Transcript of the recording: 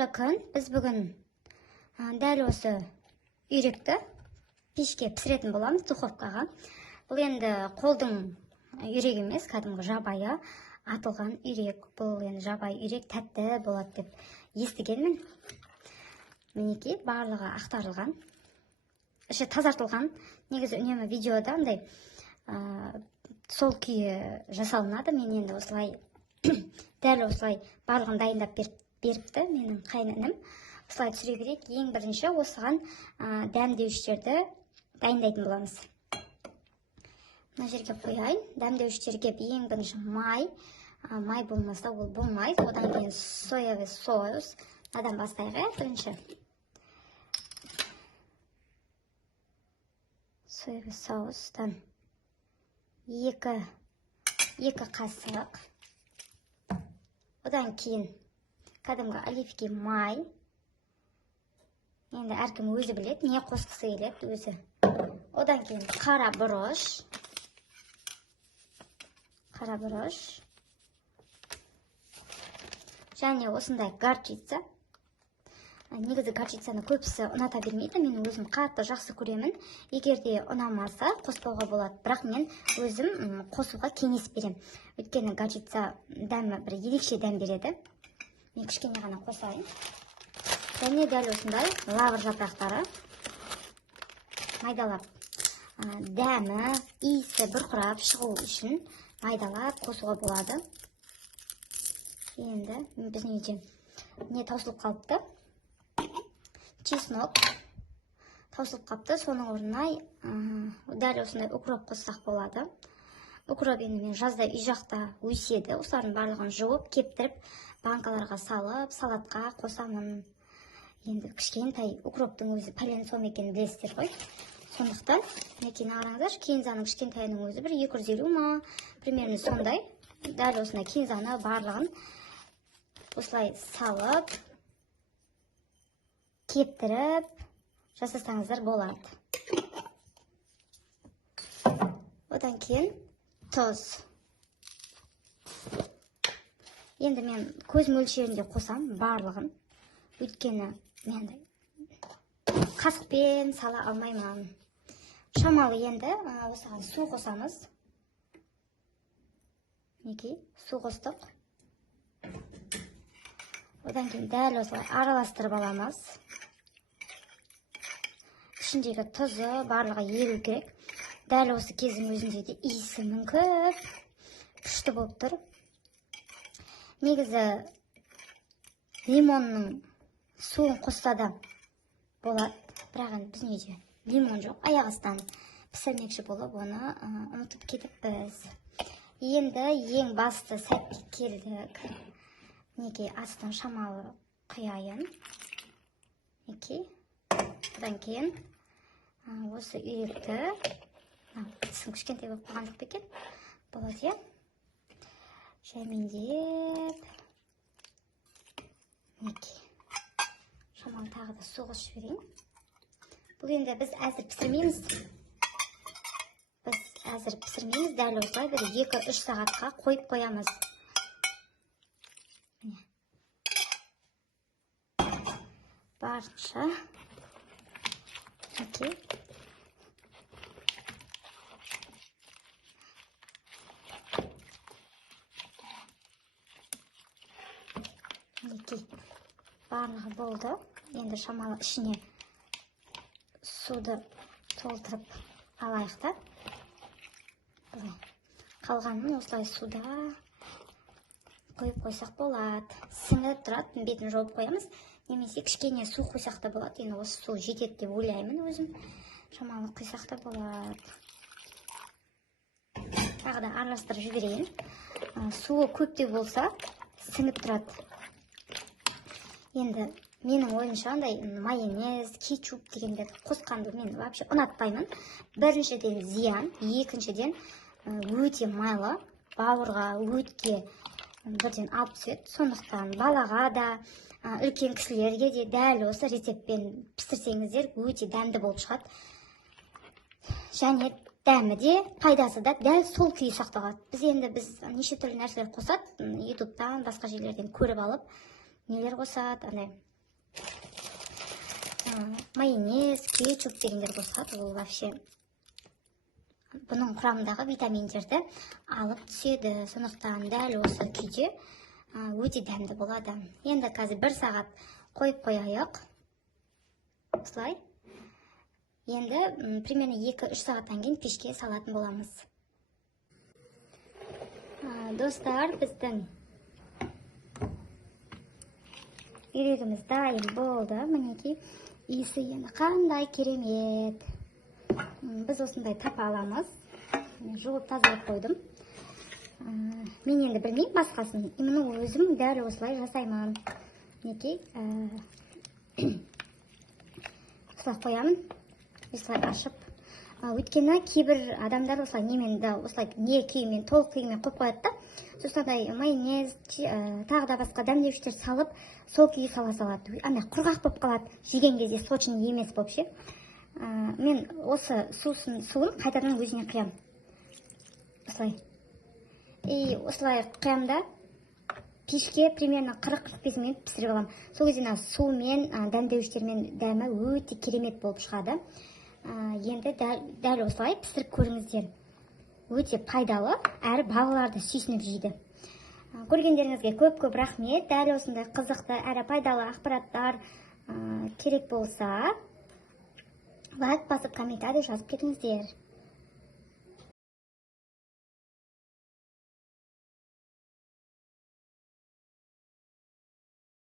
Қайырлы күн. Біз бүгін дәл осы үйректі пешке пісіретін боламыз, духовкаға. Бұл енді қолдың үйрек емес, кәдімгі жабайы атылған үйрек. Бұл енді жабайы үйрек тәтті болады деп естігенмін. Мінекей, барлығы ақтарылған, іші тазартылған. Негізі үнемі видеода андай сол күйі жасалынады. Мен енді осылай дәл осылай барлығын дайындап беріпті менің қайныным. Осылай түсіре берейік. Ең бірінші осыған дәмдеуіштерді дайындайтын боламыз. Мына жерге қояйын. Дәмдеуіштерге ең бірінші май болмаса ол болмайды. Одан кейін соевый соус. Мынадан бастайық, бірінші. Соевый соустан екі қасық. Одан кейін кәдімгі оливки май. Енді әркім өзі біледі, не қосқысы келеді өзі. Одан кейін қара бұрыш. Және осындай горчица. Негізі горчицаны көпсі ұната бермейді. Мен өзім қатты жақсы көремін. Егерде ұнамаса қоспауға болады. Бірақ мен өзім қосуға кеңес берем. Өйткені горчица дәмі бір ерекше дәм береді. Мен кішкене ғана қосайын. Және дәл осындай лавр жапырақтары майдалап, дәмі, иісі бұрқырап шығу үшін майдалап қосуға болады. Енді біздің үйде не таусылып қалыпты? Чеснок таусылып қалыпты. Соның орнына дәл осындай укроп қоссақ болады. Укроп енді мен жазда үй жақта өседі. Осылардың барлығын жуып, кептіріп, банкаларға салып, салатқа қосамын. Енді кішкентай укроптың өзі пәлен сом екенін білесіздер ғой. Сондықтан, некені қараңыздар, кинзаның кішкентайының өзі бір 250 ма, примерно сондай. Дәл осындай кинзаны барлығын осылай салып, кептіріп жасасаңыздар болады. Одан кейін тұз. Енді мен көз мөлшерінде қосам барлығын. Өйткені мен қасықпен сала алмаймын. Шамалы енді осыған су қосамыз. Неге? Су қостық. Одан кейін дәл осылай араластырып аламыз. Ішіндегі тұзы барлығы еру керек. Дәл осы кездің өзінде де иісі мүңкіп, күшті болып тұр. Негізі лимонның суын қосса да болады. Бірақ біздің үйде лимон жоқ. Аяқ астынан пісірмекші болып, оны ұмытып кетіппіз. Енді ең басты сәтке келдік. Неге астын шамалы құяйын. Неге. Одан кейін осы үйректі тісім кішкентай болып қалған жоқ екен. Болады, жәмендеп. Неге. Шамалы тағы да су қосып жіберейін. Бұл енді біз әзір пісірмейміз. Дәл осылай бір 2-3 сағатқа қойып қоямыз. Барынша. Окей. Окей. Барлығы болды. Енді шамалы ішіне суды толтырып алайық та. Қалғанын осылай суда қойып қойсақ болады. Сіңіп тұрады, бетін жауып қоямыз. Немесе кішкене су қойсақ та болады. Енді осы су жетеді деп ойлаймын өзім. Шамалы құйсақ та болады. Тағы да араластырып жіберейін. Суы көптеу болса, сіңіп тұрады. Енді менің ойымша майонез, кетчуп дегендерді қосқанды мен вообще ұнатпаймын. Біріншіден зиян, екіншіден өте майлы, бауырға, өтке бірден алып түседі. Сондықтан балаға да, үлкен кісілерге де дәл осы рецептпен пісірсеңіздер өте дәмді болып шығады. Және дәмі де, пайдасы да дәл сол күйі сақталады. Біз неше түрлі нәрселер қосады, ютубтан, басқа жерлерден көріп алып, нелер қосады, майонез, кетчуп дегендер қосады, ол вообще бұның құрамындағы витаминдерді алып түседі. Сондықтан дәл осы күйде өте дәмді болады. Енді қазір 1 сағат қойып қояйық. Осылай. Енді примерно 2-3 сағаттан кейін пешке салатын боламыз. Достар, біздің үйрегіміз дайын болды. Мінекей, иісі енді қандай керемет. Біз осындай тапа аламыз. Жуып тазалап қойдым. Мен енді білмеймін басқасын. Именно өзім дәл осылай жасаймын. Мінекей, осылай қоямын. Осылай ашып. Өйткені кейбір адамдар осылай не күйімен, толық күйімен қойып қояды да, сосын майонез, тағы да басқа дәмдеуіштер салып, сол күйі сала салады. Ана құрғақ болып қалады, жеген кезде сочный емес болып ше. Мен осы суын қайтадан өзіне құям. Осылай. И осылай құям да пешке примерно 40-45 минут пісіріп алам. Сол кезде суымен, дәмдеуіштермен дәмі өте керемет болып шығады. Енді дәл осылай пісіріп көріңіздер. Өте пайдалы, әрі балаларды сүйсініп жейді. Көргендеріңізге көп рахмет. Дәл осындай қызықты әрі пайдалы ақпараттар керек болса, лайк басып, комментарий жазып кетіңіздер.